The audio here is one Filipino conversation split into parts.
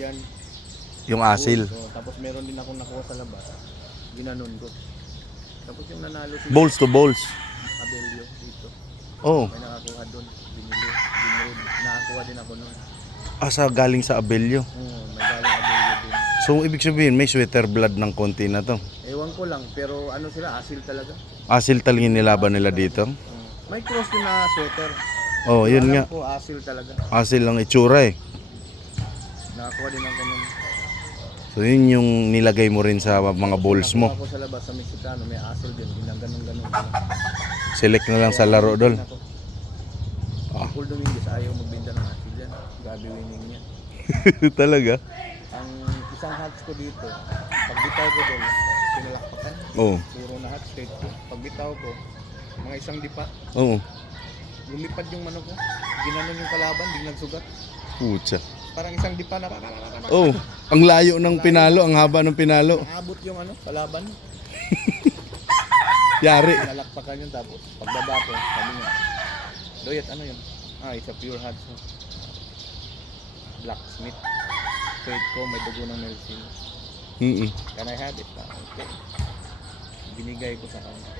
Yan. Yung asil. So, tapos meron din akong nakuha sa labas. Ginanon ko. Tapos yung nanalo si Balls to balls. Abelio dito. Oh. May nakakuha doon. Binili. Nakakuha din ako noon. Asa galing sa Abelio. May galing Abelio din. So ibig sabihin may sweater blood ng konti na to. Ewan ko lang, pero ano sila, asil talaga. Asil talaga yung nilaban nila dito. May cross din na sweater. Oh, yun nga. Alam ko, asil talaga. Asil lang itsura eh. Nakakuha din ako noon. So yun yung nilagay mo rin sa mga balls mo. Ako sa labas sa Mexicano, may asil din. Ginaganon-ganon. Select na lang sa laro dol. Paul Dominguez ayaw magbenta ng asil yan. Gabi winning niya. Talaga? Ang isang hats ko dito, pag bitaw ko doon, pinalakpakan. Oo. Puro na hats, straight ko. Pag bitaw ko, mga isang dipa, Oo. lumipad yung manok ko. Ginanon yung kalaban, di nagsugat. Putsa. Parang isang dipa na Oh, ang layo ng pinalo, ang haba ng pinalo. naabot yung kalaban. Yari. Pinalakpakan yun tapos pagbaba ko, sabi niya, Doyet, ano yun? It's a pure hats. Blacksmith. Straight ko, may dugo ng Nelson. Can I have it? Okay. Binigay ko sa kanya.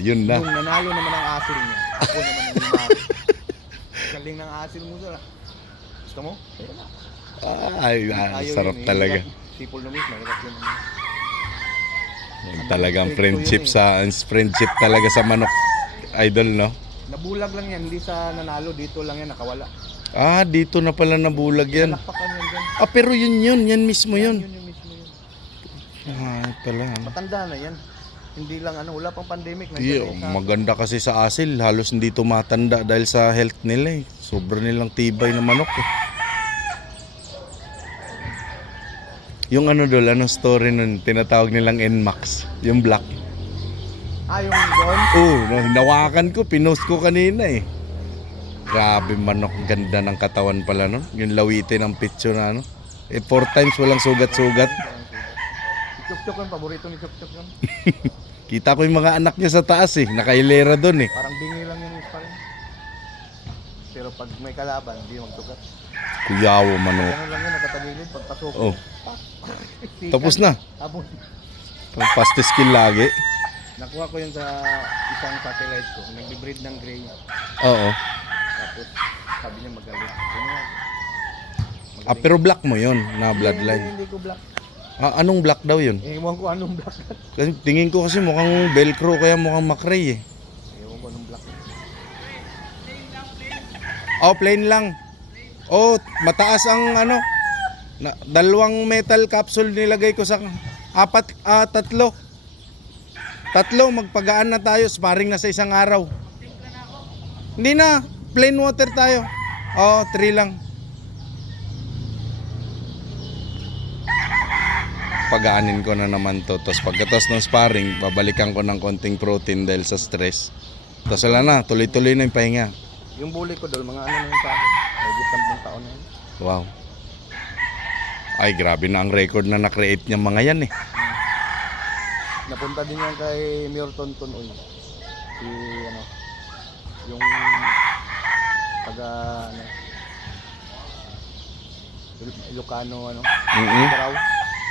Ayun na. Nung nanalo naman ang asil niya, ako naman ang nanalo. Galing ng asil mo sir. Gusto mo? Ayun na. Ay, sarap talaga. Sipol na mismo, hirap yun naman. Yung talagang friendship talaga sa manok. Idol, no? Nabulag lang yan, hindi sa nanalo, dito lang yan, nakawala. Dito na pala nabulag yan. Nalakpakan yan dyan. Pero yan mismo yun. Yun yung mismo yun. Pala. Matanda na yan. Hindi lang wala pang pandemic. Maganda kasi sa asil, halos hindi tumatanda dahil sa health nila eh. Sobrang nilang tibay na manok eh. Yung dol, anong story nun, tinatawag nilang NMAX, yung black. Yung doon? Hinawakan ko, pinost ko kanina eh. Grabe manok, ganda ng katawan pala nun. Yung lawitin ng pitso na 4 times walang sugat-sugat. Chuk-chuk yun, paborito ni Chuk-chuk yun. Kita ko yung mga anak niya sa taas eh, nakailera dun eh. Parang bingi lang yun pa rin. Pero pag may kalaban, hindi magsugat. Kuyawo manok. Ganun lang yun, nakatagilid, pagpasok. Tapos na. Tapos. Fast skill lagi. Nakuha ko yun sa isang satellite ko. Nag-breed ng gray. Oo. Tapos sabi niya magaling. Pero black mo yun na bloodline. Hindi ko black. Anong black daw yun? Ewan ko anong black. Kasi tingin ko kasi mukhang velcro kaya mukhang McRae eh. Ewan ko anong black. Plain lang. Mataas ang dalawang metal capsule nilagay ko sa tatlo. Magpagaan na tayo, sparring na sa isang araw. Hindi na, plain water tayo. 3 lang. Pagaanin ko na naman to. Tapos pagkatapos ng sparring, babalikan ko ng konting protein dahil sa stress. Tapos wala na, tuloy-tuloy na yung pahinga. Yung bully ko dol, mga na yun sa akin. May 10 taon na yun. Wow. Ay, grabe na ang record na na-create niya mga yan eh. Napunta din yan kay Milton Tunoy. Yung taga Ilocano Garaw.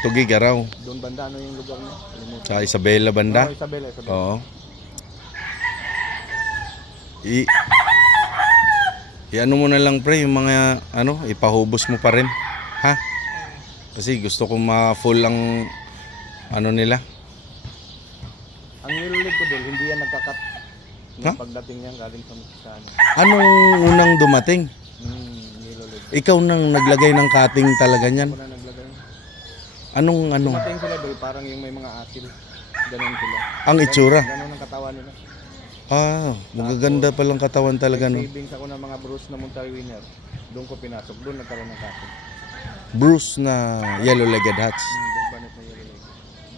Tugi Garaw. Doon banda yung lugar niya? Sa Isabela banda? Isabela. Oo. I-ano mo na lang pre, yung mga ipahubos mo pa rin. Ha? Kasi gusto ko ma-full ang nila. Ang nilulig ko doon, hindi yan nagkakat. Pagdating niyan galing sa Mexicano. Anong unang dumating? Nilulig. Ikaw nang naglagay ng cutting talaga niyan? Ako na naglagay. Anong? Dumating sila doon, parang yung may mga asil. Ganun sila. Ang itsura? Ganun ang katawan nila. Magaganda palang katawan talaga no. Savings ako ng mga Bruce na Monterrey winner. Doon ko pinasok, doon nagkaroon ng cutting. Bruce na yellow-legged hats. Doon banat na yellow.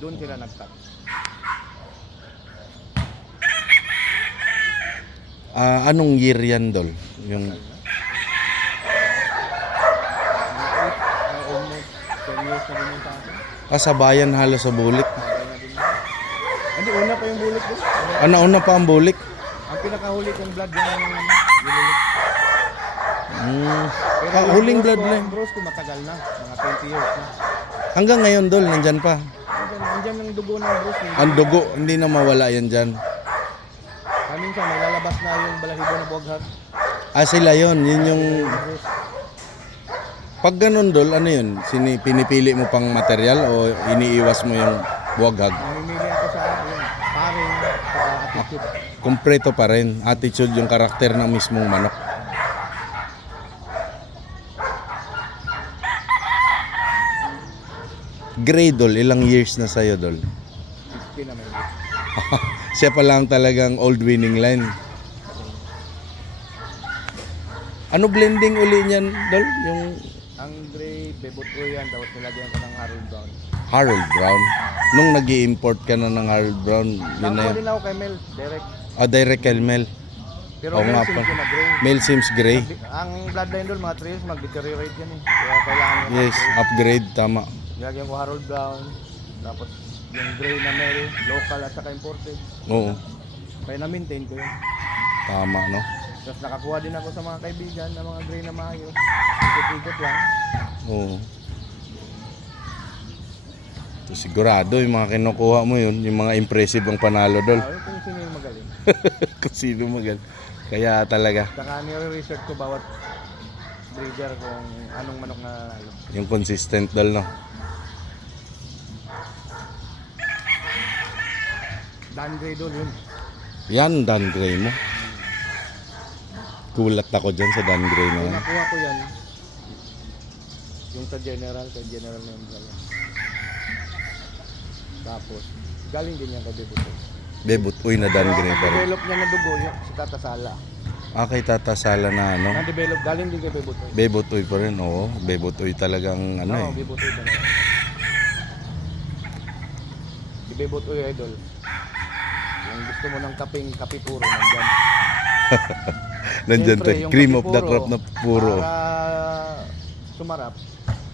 Doon sila nag-cut. Anong year yan, Dol? Yung Almost 10 years na din yung sa akin. sa bayan halos sa bulik. Hindi, una pa yung bulik doon. Nauna pa ang bulik. Ang pinakahuli kong vlog yan yung nilulig. Pero Huling yung bloodline. Bros ko matagal na, mga 20 years na. Hanggang ngayon, Dol, nandyan pa. Andiyan ang dugo ng bros. Ang dugo, hindi na mawala yan dyan. Minsan may lalabas na yung balahibo na buwaghag. Sila yun yung... Bros. Pag ganun, Dol, ano yun? Pinipili mo pang material o iniiwas mo yung buwaghag? Namimili ako sa yun, paring, attitude. Kompleto pa rin. Attitude yung karakter ng mismong manok. Gray, Dol, ilang years na sa'yo, Dol? 50 na may. Siya pa lang talagang old winning line. Ano blending uli niyan, Dol? Yung Ang gray, bebot ko yan, dapat nilagyan ko ng Harold Brown. Harold Brown. Nung nag-i-import ka na ng Harold Brown, yun na Nakakuha yun. din ako kay Mel, direct. Direct kay Mel. Pero Oo Mel nga seems pa. ko na gray. Mel Sims Gray. Ang bloodline doon, mga 3 years, mag-deteriorate yan eh. Kaya kailangan yung Yes, upgrade, tama. nilagyan ko Harold Brown, tapos yung gray na Mel, local at saka imported. Oo, Kaya na-maintain ko yun. tama, no? Tapos nakakuha din ako sa mga kaibigan ng mga gray na maayos. Ikot-ikot lang. Oo. So, sigurado, yung mga kinukuha mo yun, yung mga impressive ang panalo, Dol. Yun kung sino yung magaling. Kung sino magal. Kaya talaga, Saka nire-research ko bawat breeder kung anong manok na nanalo. yung consistent, Dol, no? Dan Gray doon yun. Yan, Dan Gray mo. Kulat ako dyan sa Dan Gray na Kung yan. nakuha ko yan, yung sa general, kay general na yung dala. Tapos, galing din yan kay Bebot. Bebot, uy, na Dan Gray pa rin. develop niya na dugo yung si Tata Sala. Kay Tata Sala na, ano? Na-develop, galing din kay Bebot. Bebot, uy pa rin, oo. Bebot, uy talagang, ano Oo, eh. Bebot talaga. Si Bebot idol. Yung gusto mo ng kape puro, nandyan. Nandyan Siyempre, to, yung cream kape of the crop na puro. Para sumarap,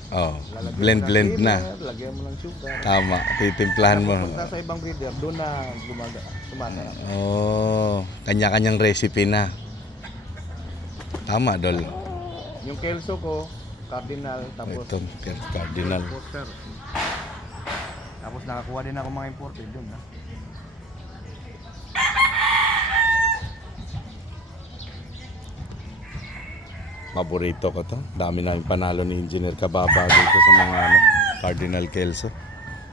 Oh, lalagyan mo ng blend na. creamer, lagyan mo ng sugar. Tama, titimplahan mo. Punta sa ibang breeder, doon na sumasarap. Oh, kanya-kanyang recipe na. Tama, Dol. Yung kelso ko, cardinal, tapos Ito, cardinal. poster. Tapos nakakuha din ako mga imported doon. Paborito ko to. Dami namin panalo ni Engineer Kababa dito sa mga Cardinal Kelso.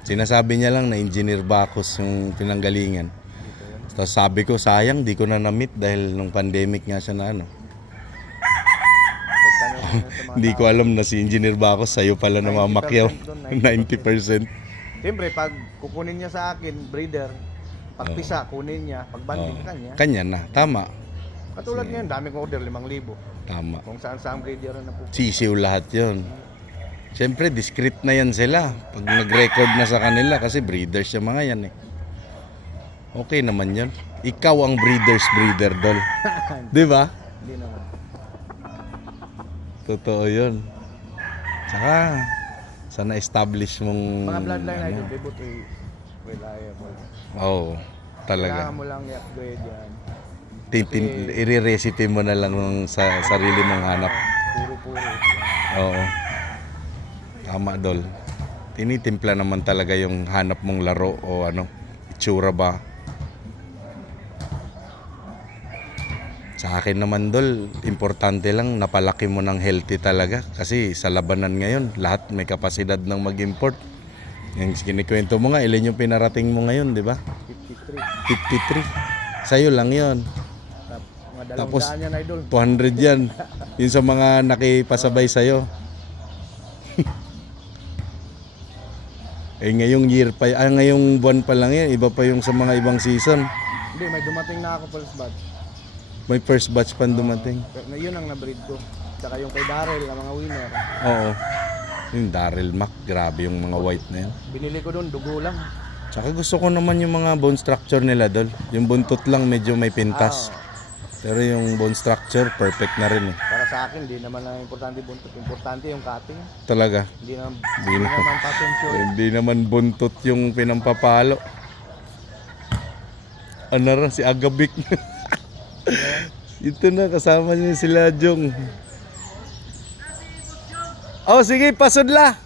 Sinasabi niya lang na Engineer Bacos yung pinanggalingan. Tapos sabi ko, sayang, di ko na na-meet dahil nung pandemic nga siya na ano. Hindi ko alam na si Engineer Bacos sa'yo pala na mamakyaw. 90%. Siyempre, pag kukunin niya sa akin, breeder, pag pisa, kunin niya, pag banding, kanya. Kanya na, tama. Katulad ngayon, dami kong order, 5,000. Tama. Kung saan breeder na po. Sisiw lahat yon. Siyempre, discreet na yan sila. Pag nag-record na sa kanila, kasi breeders yung mga yan eh. Okay naman yun. Ikaw ang breeder's breeder, Dol. Di ba? Hindi naman. Totoo yun. Saka, sa na-establish mong... Mga bloodline idol, Bebot ay reliable. Oo, talaga. Kailangan mo lang i-upgrade yan. I-recipe mo na lang sa sarili mong hanap. Puro-puro. Oo. Tama, Dol. Tinitimpla naman talaga yung hanap mong laro o ano, itsura ba. Sa akin naman, Dol, importante lang napalaki mo ng healthy talaga. Kasi sa labanan ngayon, lahat may kapasidad ng mag-import. Yung kinikwento mo nga, ilan yung pinarating mo ngayon, di ba? 53. 53. Sa'yo lang yon. Mga Tapos, 200 yan idol. 200 yan. Yun sa mga nakipasabay sa'yo. Ngayong year pa, ngayong buwan pa lang yan. Iba pa yung sa mga ibang season. Hindi, may dumating na ako first batch. May first batch pa dumating. Na yun ang na-breed ko. Tsaka yung kay Daryl, ang mga winner. Oo. Yung Daryl Mac, grabe yung mga white na yan. Binili ko doon, dugo lang. Tsaka gusto ko naman yung mga bone structure nila, Dol. Yung buntot lang medyo may pintas. Pero yung bone structure, perfect na rin eh. Para sa akin, di naman na importante buntot. Importante yung cutting. Talaga. Hindi naman pasensyo. Hindi naman buntot yung pinampapalo. Ano ra, si Agabik. Ito na, kasama niya sila Jong. Oh, sige, pasudla.